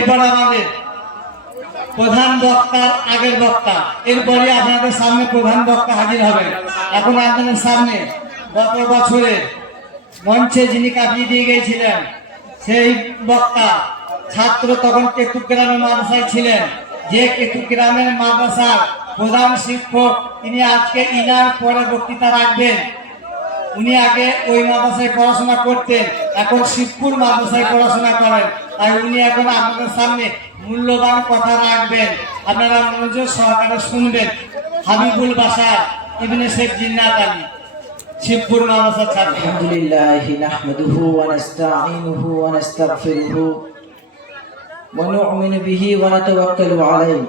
এরপর আমাদের প্রধান বক্তার আগের বক্তা, এরপরে আপনাদের সামনে প্রধান বক্তা হাজির হবেন। এখন আপনাদের সামনে গত বছরে মঞ্চে যিনি কাঁপিয়ে দিয়ে গিয়েছিলেন সেই বক্তা, ছাত্র তখন কেতুক গ্রামের মাদ্রাসায় ছিলেন, যে কেতুক গ্রামের মাদ্রাসার প্রধান শিক্ষক, তিনি আজকে ইনার পরে বক্তৃতা রাখবেন। উনি আগে ওই মাদ্রাসায় পড়াশোনা করতেন, এখন শিবপুর মাদ্রাসায় পড়াশোনা করেন, তাই উনি এখন আপনাদের সামনে মূল্যবান কথা রাখবেন। আপনারা মনোযোগ সহকারে শুনবেন। হাবিবুল বাশার ইবনে শেখ জিন্নাত আলী, শিবপুর মাদ্রাসার ছাত্র। আলহামদুলিল্লাহ নাহমাদুহু ওয়া নাস্তাঈনুহু ওয়া নাস্তাগফিরুহু ওয়া নু'মিনু বিহি ওয়া নাতাওয়াক্কালু আলাইহি।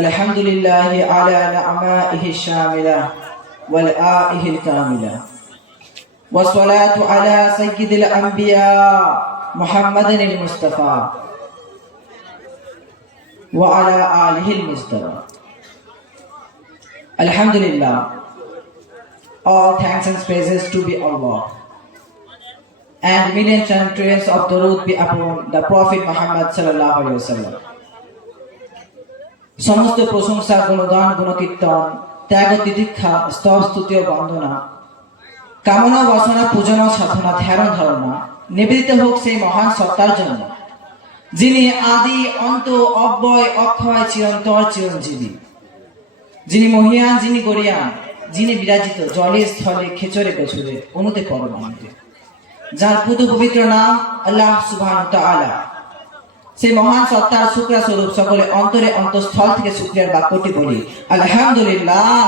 আলহামদুলিল্লাহ আলা নি'মাতিহি শামিলা ওয়াল আইহিল কামিলা ওয়া সালাতু আলা সাইয়্যিদিল আম্বিয়া মুহাম্মাদিনিল মুস্তাফা ওয়া আলা আলিহিল Mustafa. Alhamdulillah, all thanks and praises to be Allah, and millions and trillions of durood be upon the Prophet Muhammad sallallahu alaihi wasallam. সমস্ত প্রশংসা, গুণগান, গুণকীর্তন, ত্যাগ, তিতিক্ষা, স্তব, স্তুতি ও বন্দনা, কামনা, বাসনা, পূজন ও সাধনা, ধ্যান ধারণা নিবেদিত হোক সেই মহান সত্তার জন্য, যিনি আদি অন্ত, অব্যয়, অক্ষয়, চিরন্তর, চিরঞ্জীবী, যিনি মহিয়ান, যিনি গরিয়ান, যিনি বিরাজিত জলে, স্থলে, খেচরে, গোচরে, অনুতে, পরমাণুতে, যার পুত পবিত্র নাম আল্লাহ সুবহানাহু ওয়া তাআলা, সেই মহান সত্তার শুকরা স্বরূপ সকলে অন্তরে অন্তঃস্থল থেকে শুকরিয়ার বাক্যটি বলি আলহামদুলিল্লাহ।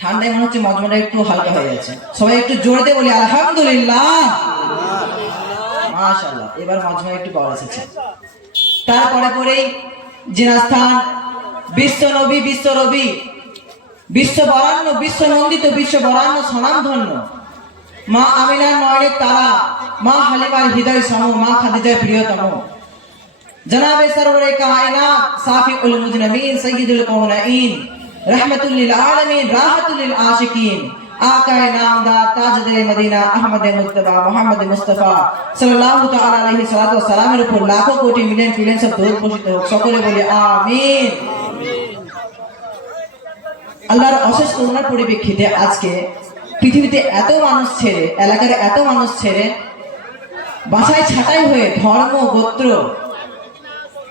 ঠান্ডায় মনে হচ্ছে মজমাটা একটু হালকা হয়ে যাচ্ছে, সবাই একটু জোরে দিয়ে বলি আলহামদুলিল্লাহ। মাশাআল্লাহ, এবার মজমা একটু পাওয়া এসেছে। তারপরে পরেই জিনাস্থান বিশ্ব নবী, বিশ্ব রবি, বিশ্ব বরান্য, বিশ্ব নন্দিত, বিশ্ব বরান্য, স্বনামধন্য মা আমিনার নয়নের তারা, মা হালিমার হৃদয় সম, মা খাদিজার প্রিয়তম, জনাবে সরওয়ারে কায়নাত, সাফিউল মুজনামিন, সাইয়্যিদুল কাওনাইন, রাহমাতুল লিল আলামিন, রাহাতুল লিল আশিকিন, আকায়ে নামদার, তাজদারে মদিনা, আহমদে মুজতবা, মুহাম্মদ মুস্তাফা সাল্লাল্লাহু তাআলা আলাইহি সাল্লাতু ওয়া সালামের উপর লাখো কোটি মিলিয়ন ট্রিলিয়ন সব দরুদ বর্ষিত হোক। সকলে বলি আমিন। আল্লাহর অশেষ করুণার পরিপ্রেক্ষিতে আজকে পৃথিবীতে এত মানুষ ছেড়ে, এলাকার এত মানুষ ছেড়ে, বাসায় ছাঁটাই হয়ে, ধর্ম, গোত্র,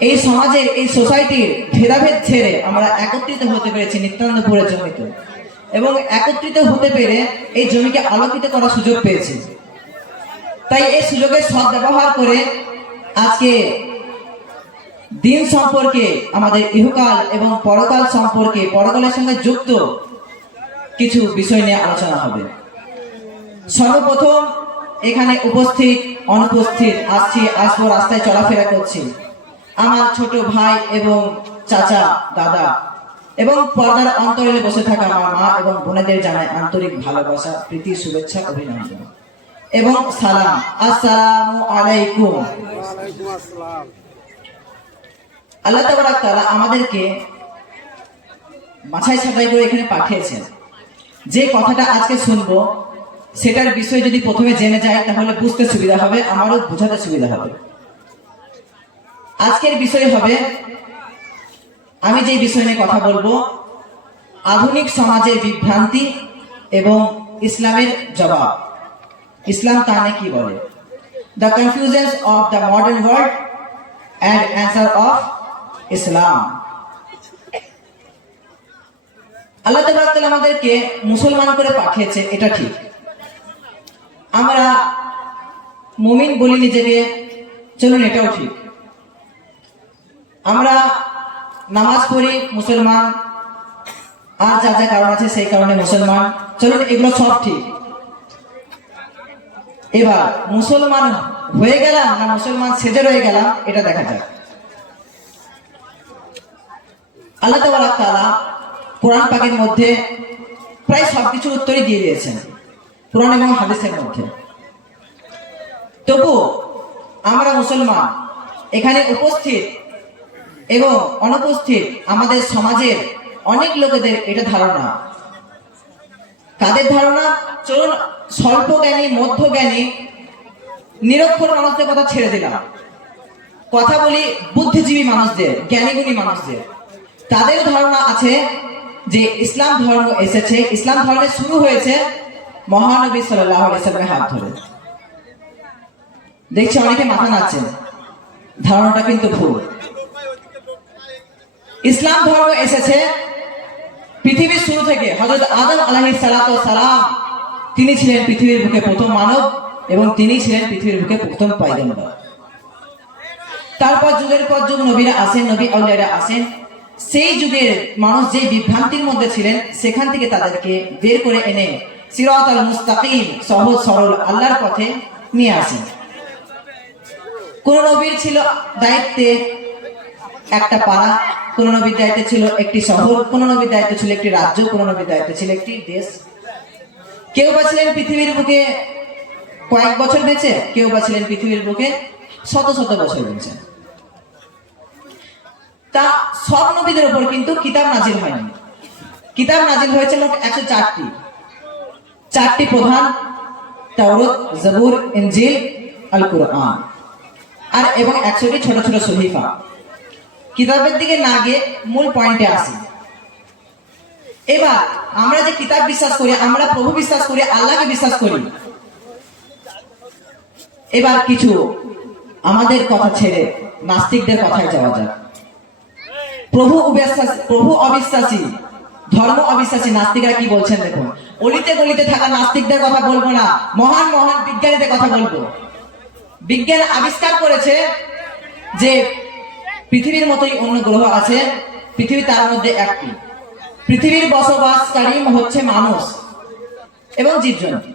এই সমাজের, এই সোসাইটির ভেদাভেদ ছেড়ে আমরা একত্রিত হতে পেরেছি নিত্যানন্দপুরের জমিতে, এবং একত্রিত হতে পেরে এই জমিকে আলোকিত করার সুযোগ পেয়েছি। তাই এই সুযোগের সদ্ব্যবহার করে আজকে দিন সম্পর্কে, আমাদের ইহকাল এবং পরকাল সম্পর্কে, পরকালের সঙ্গে যুক্ত কিছু বিষয় নিয়ে আলোচনা হবে। সর্বপ্রথম এখানে উপস্থিত, অনুপস্থিত, আসছি, আসবো, রাস্তায় চলাফেরা করছি আমার ছোট ভাই এবং চাচা, দাদা এবং পর্দার অন্তরালে বসে থাকা আমার মা এবং বোনেদের জানাই আন্তরিক ভালোবাসা, প্রীতি, শুভেচ্ছা, অভিনন্দন এবং সালাম। আসসালামু আলাইকুম। আল্লাহ তাআলা আমাদেরকে বাছাই ছাঁটাই করে এখানে পাঠিয়েছেন। যে কথাটা আজকে শুনবো সেটার বিষয় যদি প্রথমে জেনে যায় তাহলে বুঝতে সুবিধা হবে, আমারও বোঝাতে সুবিধা হবে। আজকের বিষয় হবে, আমি যে বিষয় নিয়ে কথা বলবো, আধুনিক সমাজের বিভ্রান্তি এবং ইসলামের জবাব। ইসলাম তা নিয়ে কি বলে? The confusions of the modern world and answer of Islam. আল্লাহ তাআলা আমাদেরকে মুসলমান করে পাঠিয়েছে, এটা ঠিক। আমরা মুমিন বলি নিজেকে, চলুন এটাও ঠিক। আমরা নামাজ পড়ি, মুসলমান, আর যা যা কারণ আছে সেই কারণে মুসলমান, চলুন এগুলো সব ঠিক। এবার মুসলমান হয়ে গেলাম না মুসলমান সেজে রয়ে গেলাম, এটা দেখা যায়। আল্লাহ তাআলা কোরআন পাকের মধ্যে প্রায় সবকিছু উত্তরই দিয়ে দিয়েছেন, কোরআন এবং হাদিসের মধ্যে। তবু আমরা মুসলমান এখানে উপস্থিত এবং অনুপস্থিত আমাদের সমাজের অনেক লোকেদের এটা ধারণা। কাদের ধারণা? চলুন স্বল্প জ্ঞানী, মধ্য জ্ঞানী নিরক্ষর মানুষদের কথা ছেড়ে দিলাম, কথা বলি বুদ্ধিজীবী মানুষদের, জ্ঞানীগুণী মানুষদের। তাদের ধারণা আছে যে ইসলাম ধর্ম এসেছে, ইসলাম ধর্মের শুরু হয়েছে মহানবী সাল্লাল্লাহু আলাইহি সাল্লামের হাত ধরে। দেখছি অনেকে মাথা নাড়ছেন, ধারণাটা কিন্তু ভুল। ইসলাম ধর্ম এসেছে পৃথিবীর শুরু থেকে। হযরত আদম আলাইহিস সালাতু ওয়াস সালাম, তিনি ছিলেন পৃথিবীর বুকে প্রথম মানব এবং তিনি ছিলেন পৃথিবীর বুকে প্রথম পয়গম্বর। তারপর যুগের পর যুগ নবীরা আসেন, নবী আউলিয়ারা আসেন। সেই যুগের মানুষ যে বিভ্রান্তির মধ্যে ছিলেন সেখান থেকে তাদেরকে বের করে এনে সিরাতাল মুস্তাকিম, সহজ সরল আল্লাহর পথে নিয়ে আসেন। কোন নবীর ছিল দায়িত্বে একটা পাড়া, কোন নবীর দায়িত্বে ছিল একটি শহর, কোন নবীর দায়িত্ব ছিল একটি রাজ্য, কোন নবীর দায়িত্ব ছিল একটি দেশ। কেউ বা ছিলেন পৃথিবীর বুকে কয়েক বছর বেঁচে, কেউ বা ছিলেন পৃথিবীর বুকে শত শত বছর বেঁচে। তা সব নবীদের উপর কিন্তু কিতাব নাজিল হয়নি। কিতাব নাজিল হয়েছে মোট 104টি, 4টি প্রধান, তাওরাত, জবুর, ইনজিল, আল কুরআন, আর এবং 100টি ছোট ছোট সহিফা। কিতাবের দিকে না গিয়ে মূল পয়েন্টে আসি। এবার আমরা যে কিতাব বিশ্বাস করি, আমরা প্রভু বিশ্বাস করি, আল্লাহকে বিশ্বাস করি। এবার কিছু আমাদের কথা ছেড়ে নাস্তিকদের কথায় যাওয়া যাক। প্রভু অবিশ্বাসী, ধর্ম অবিশ্বাসী নাস্তিকরা কি বলছেন দেখুন। অলিতে গলিতে থাকা নাস্তিকদের কথা বলবো না, মহান মহান বিজ্ঞানীদের কথা বলবো। বিজ্ঞান আবিষ্কার করেছে যে পৃথিবীর মতোই অন্য গ্রহ আছে, পৃথিবী তার মধ্যে একটি। পৃথিবীর বসবাসকারী হচ্ছে মানুষ এবং জীবজন্তু।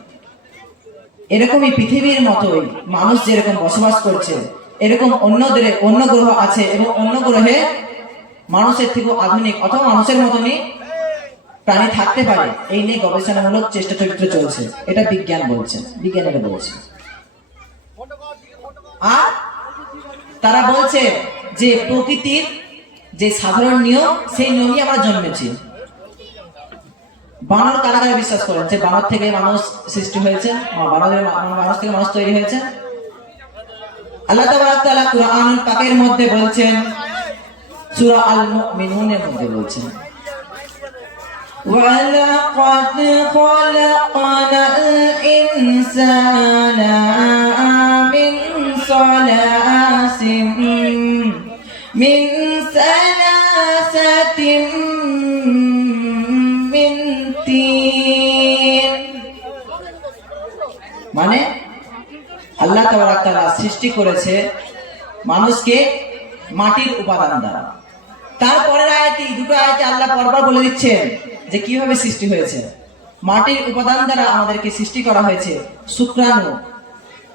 এরকমই পৃথিবীর মতোই মানুষ যেরকম বসবাস করছে, এরকম অন্য গ্রহ আছে এবং অন্য গ্রহে মানুষের থেকে আধুনিক অথবা মানুষের মতনই প্রাণী থাকতে পারে। এই নিয়ে গবেষণামূলক চেষ্টা চরিত্র চলছে, এটা বিজ্ঞান বলছে, বিজ্ঞানীরা বলছে। আর তারা বলছে যে প্রকৃতির যে সাধারণ নিয়ম, সেই নিয়মই আমরা জন্মেছি। বানর কারা বিশ্বাস করেন যে বানর থেকে মানুষ সৃষ্টি হয়েছে, মানুষ থেকে মানুষ তৈরি হয়েছে? আল্লাহ তাআলা কুরআনুল পাকের মধ্যে বলছেন, সূরা আল মুমিনুনের মধ্যে বলছেন, ওয়ালাকাদ খালাকনাল ইনসানা মিন সালাসিন মিন সালাসাতিন মিন তিন। মানে আল্লাহ তাআলা সৃষ্টি করেছে মানুষকে মাটির উপাদান দ্বারা। তারপরের আয়াতে, দুটো আয়াতে আল্লাহ পরপর বলে দিচ্ছেন যে কিভাবে সৃষ্টি হয়েছে। মাটির উপাদান দ্বারা আমাদেরকে সৃষ্টি করা হয়েছে। শুক্রাণু,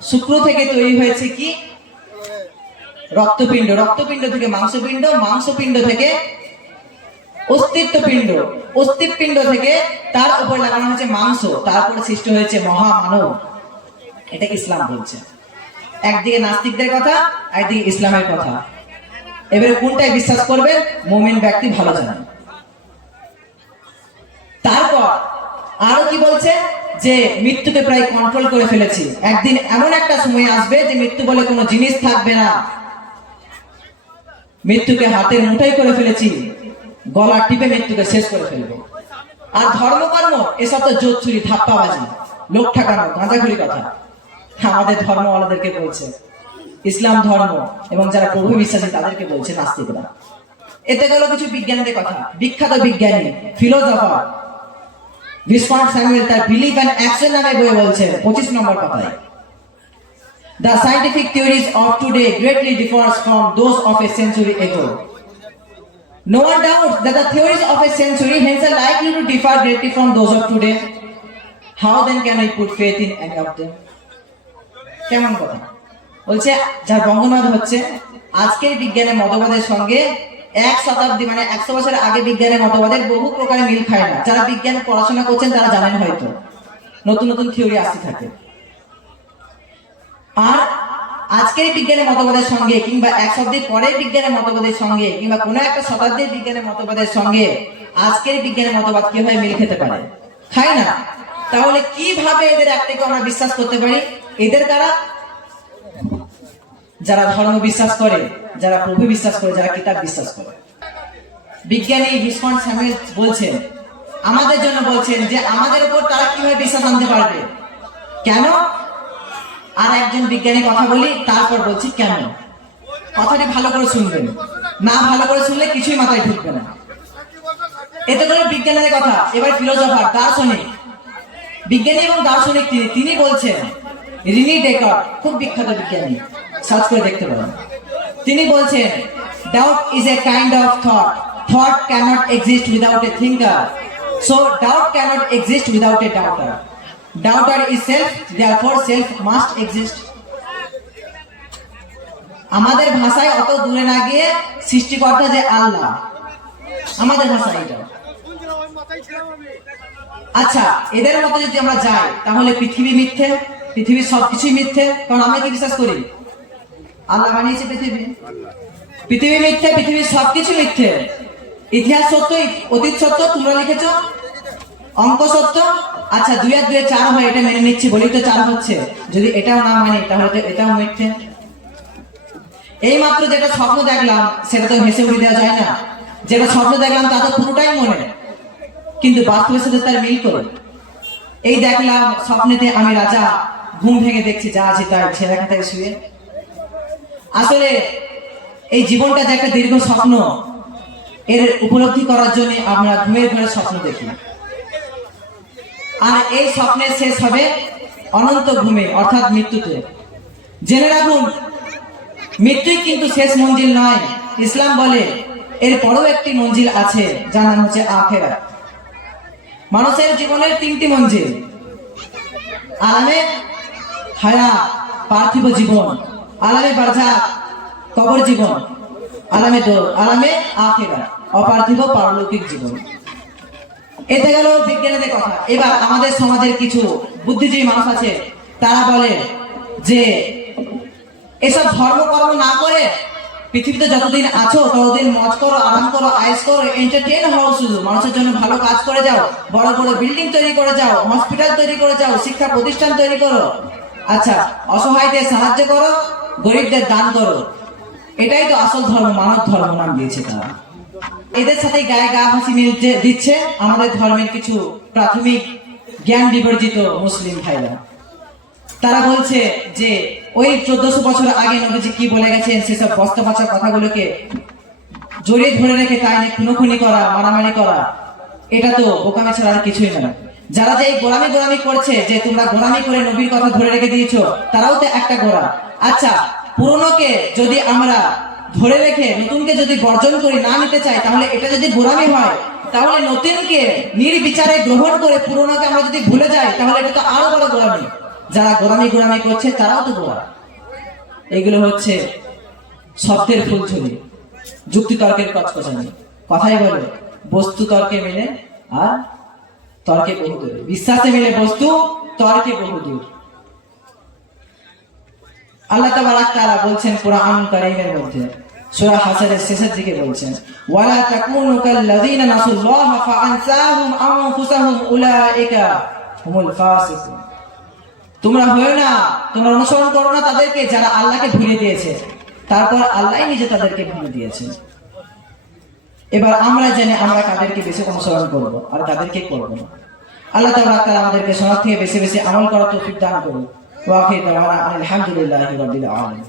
শুক্র থেকে তৈরি হয়েছে কি? রক্তপিণ্ড, রক্তপিণ্ড থেকে মাংসপিণ্ড, মাংসপিণ্ড থেকে অস্তিত্বপিণ্ড, অস্তিত্বপিণ্ড থেকে তার উপর লাগানো হয়েছে মাংস, তারপরে সৃষ্টি হয়েছে মহামানব। এটা ইসলাম বলছে। একদিকে নাস্তিকদের কথা, একদিকে ইসলামের কথা। এবারে কোনটাই বিশ্বাস করবেন মুমিন ব্যক্তি ভালো জানেন। তারপর আরো কি বলছে যে মৃত্যুকে প্রায় কন্ট্রোল করে ফেলেছি। একদিন এমন একটা সময় আসবে যে মৃত্যু বলে কোনো জিনিস থাকবে না। মৃত্যুকে হাতের মুঠাই করে ফেলেছি, গলা টিপে মৃত্যুকে শেষ করে ফেলবো। আর ধর্মকর্ম এসব তো জোর চুরি, ধাপ্পাবাজি, লোক ঠকানো, গাঁজাখুরি কথা আমাদের ধর্মওয়ালাদেরকে বলছে। ইসলাম ধর্ম এবং যারা প্রভু বিশ্বাসী তাদেরকে বলছে নাস্তিকরা। এতে গেল কিছু বিজ্ঞানীদের কথা। বিখ্যাত বিজ্ঞানী ফিলোসফার ভিসফান্ট স্যামুয়েল তার বিলিভ অ্যান্ড অ্যাকশন নামে বই বলছেন 25 নম্বর পাতায়, The scientific theories of today greatly differs from those of a century ago. No one doubts that the theories of a century hence are likely to differ greatly from those of today. How then can we put faith in any of them? কেমন কথা বলছে? যার বঙ্গনাদ হচ্ছে আজকের বিজ্ঞানের মতবাদের সঙ্গে 1 শতাব্দী মানে 100 বছর আগে বিজ্ঞানের মতবাদের বহু প্রকারে মিল খায় না। যারা বিজ্ঞান পড়াশোনা করছেন তারা জানেন হয়তো নতুন নতুন থিওরি আসতে থাকে। আর আজকের বিজ্ঞানের মতবাদের সঙ্গে কিংবা 1 শতাব্দী পরের বিজ্ঞানের মতবাদের সঙ্গে কিংবা কোনো একটা শতাব্দীর বিজ্ঞানের মতবাদের সঙ্গে আজকের বিজ্ঞানের মতবাদ কিভাবে মিল খেতে পারে? খায় না। তাহলে কিভাবে এদের একটাকে আমরা বিশ্বাস করতে পারি? এদের দ্বারা যারা ধর্ম বিশ্বাস করে, যারা প্রভু বিশ্বাস করে, যারা কিতাব বিশ্বাস করে। বিজ্ঞানী ভিসকন স্যামুয়েল বলছেন, আমাদের জন্য বলছেন যে আমাদের উপর তারা কিভাবে বিশ্বাস আনতে পারবে, কেন? আর একজন বিজ্ঞানী কথা বলি, তারপর বলছি কেন। কথাটি ভালো করে শুনবেন, না ভালো করে শুনলে কিছুই মাথায় ঢুকবে না। এতে করে বিজ্ঞানের কথা। এবার ফিলোসফার, দার্শনিক, বিজ্ঞানী এবং দার্শনিক তিনি বলছেন, রিনি ডেকার্ট, খুব বিখ্যাত বিজ্ঞানী, সার্চ করে দেখতে পারেন। তিনি বলছেন, doubt is a kind of thought, thought cannot exist without a thinker, so doubt cannot exist without a doubter, doubter is self, therefore self must exist. আমাদের ভাষায় অত দূরে না গিয়ে সৃষ্টিকর্তা যে আল্লাহ, আমাদের ভাষা এটা। আচ্ছা, এদের মতো যদি আমরা যাই তাহলে পৃথিবী মিথ্যে, পৃথিবীর সবকিছুই মিথ্যে। কারণ আমরা কি বিশ্বাস করি? আল্লাহ বানিয়েছে পৃথিবী, পৃথিবী মিথ্যে, পৃথিবীর সবকিছু মিথ্যে। ইতিহাস সত্য, অতীত সত্য, তোমরা লিখেছ, অঙ্ক সত্য। আচ্ছা, 2 আর 2 4 হয়, এটা মেনে নিচ্ছি, বলি তো 4 হচ্ছে। যদি এটাও না মানি তাহলে তো এটাও মিথ্যে। এই মাত্র যেটা স্বপ্ন দেখলাম সেটা তো হেসে উড়িয়ে দেওয়া যায় না। যেটা স্বপ্ন দেখলাম তা তো পুরোটাই মনে, কিন্তু বাস্তবের সাথে তার মিল করে। এই দেখলাম স্বপ্নেতে আমি রাজা, ঘুম ভেঙে দেখছি যা আছে তাই, ছেলে খাতায় শুয়ে। আসলে এই জীবনটা যে একটা দীর্ঘ স্বপ্ন, এর উপলব্ধি করার জন্য আমরা ঘুমের ঘরে স্বপ্ন দেখি। আর এই স্বপ্নের শেষ হবে অনন্ত ঘুমে, অর্থাৎ মৃত্যুতে। জেনে রাখুন, মৃত্যুই কিন্তু শেষ মঞ্জিল নয়। ইসলাম বলে এর পরেও একটি মঞ্জিল আছে, যার নাম হচ্ছে আখিরাত। মানুষের জীবনের 3টি মঞ্জিল: আলামে হায়াত, পার্থিব জীবন; আলামে বারজাখ, কবর জীবন; আলামে আখিরাত, অপার্থিব পারলৌকিক জীবন। এতে গেল বিজ্ঞানীদের কথা। এবার আমাদের সমাজের কিছু বুদ্ধিজীবী মানুষ আছে, তারা বলে যে এসব ধর্মকর্ম না করে পৃথিবীতে যতদিন আছো ততদিন মজ করো, আরাম করো, আয়েশ করো, এন্টারটেইন হও, শুধু মানুষের জন্য ভালো কাজ করে যাও, বড় বড় বিল্ডিং তৈরি করে যাও, হসপিটাল তৈরি করে যাও, শিক্ষা প্রতিষ্ঠান তৈরি করো। আচ্ছা, অসহায়দের সাহায্য করো, গরিবদের দান করো। এটাই তো আসল ধর্ম, মানব ধর্ম নাম দিয়েছে তারা। এদের সাথে গায়ে গা ভাসি মিলতে দিচ্ছে আমাদের ধর্মের কিছু প্রাথমিক জ্ঞান বিবর্জিত মুসলিম ভাইরা। তারা বলছে যে ওই 1400 বছর আগে নবীজি কি বলে গেছেন সেসব বস্তা পচা কথাগুলোকে জড়িয়ে ধরে রেখে তাই নিয়ে খুনোখুনি করা, মারামারি করা, এটা তো বোকামি ছাড়া আর কিছুই না। যারা যে এই গোলামি করছে, যে তোমরা গোলামি করে নবীর কথা ধরে রেখে দিয়েছো, তারাও তো একটা গোলাম। আচ্ছা, পুরনোকে যদি আমরা ধরে রেখে নতুনকে যদি বর্জন করি, না নিতে চাই, তাহলে এটা যদি গোলামি হয়, তাহলে নতুনকে নির্বিচারে গ্রহণ করে পুরনোকে আমরা যদি ভুলে যাই, তাহলে এটা তো আরো বড় গোলামি। যারা গোলামি করছে তারাও তো গোলাম। এগুলো হচ্ছে শব্দের ফুলঝুরি, যুক্তি তর্কের কচকচানি। কথাই বলে বস্তু তর্কে মিলে আর তর্কে বহুদূর, বিশ্বাসে মিলে বস্তু, তর্কে বহুদূর। আল্লাহ তাবারাক তাআলা বলছেন কুরআন কারীমের মধ্যে, সূরা হাসরের শেষের দিকে বলছেন, ওয়ালা তাকুনু কাল্লাযীনা নাসুল্লাহা ফাআনসাহুম আনফুসাহুম উলাইকা হুমুল ফাসিকুন। তোমরা হয়ো না, তোমরা অনুসরণ করো না তাদেরকে যারা আল্লাহকে ভুলে দিয়েছে, তারপর আল্লাহ নিজে তাদেরকে ভুলে দিয়েছে। এবার আমরা জানি আমরা কাদেরকে বেশি অনুসরণ করব আর কাদেরকে করব না। আল্লাহ তাআলা আমাদেরকে শোনার থেকে বেশি বেশি আমল করার তৌফিক দান করুন। ওয়া আখিরু দাওয়ানা আলহামদুলিল্লাহি রাব্বিল আলামিন।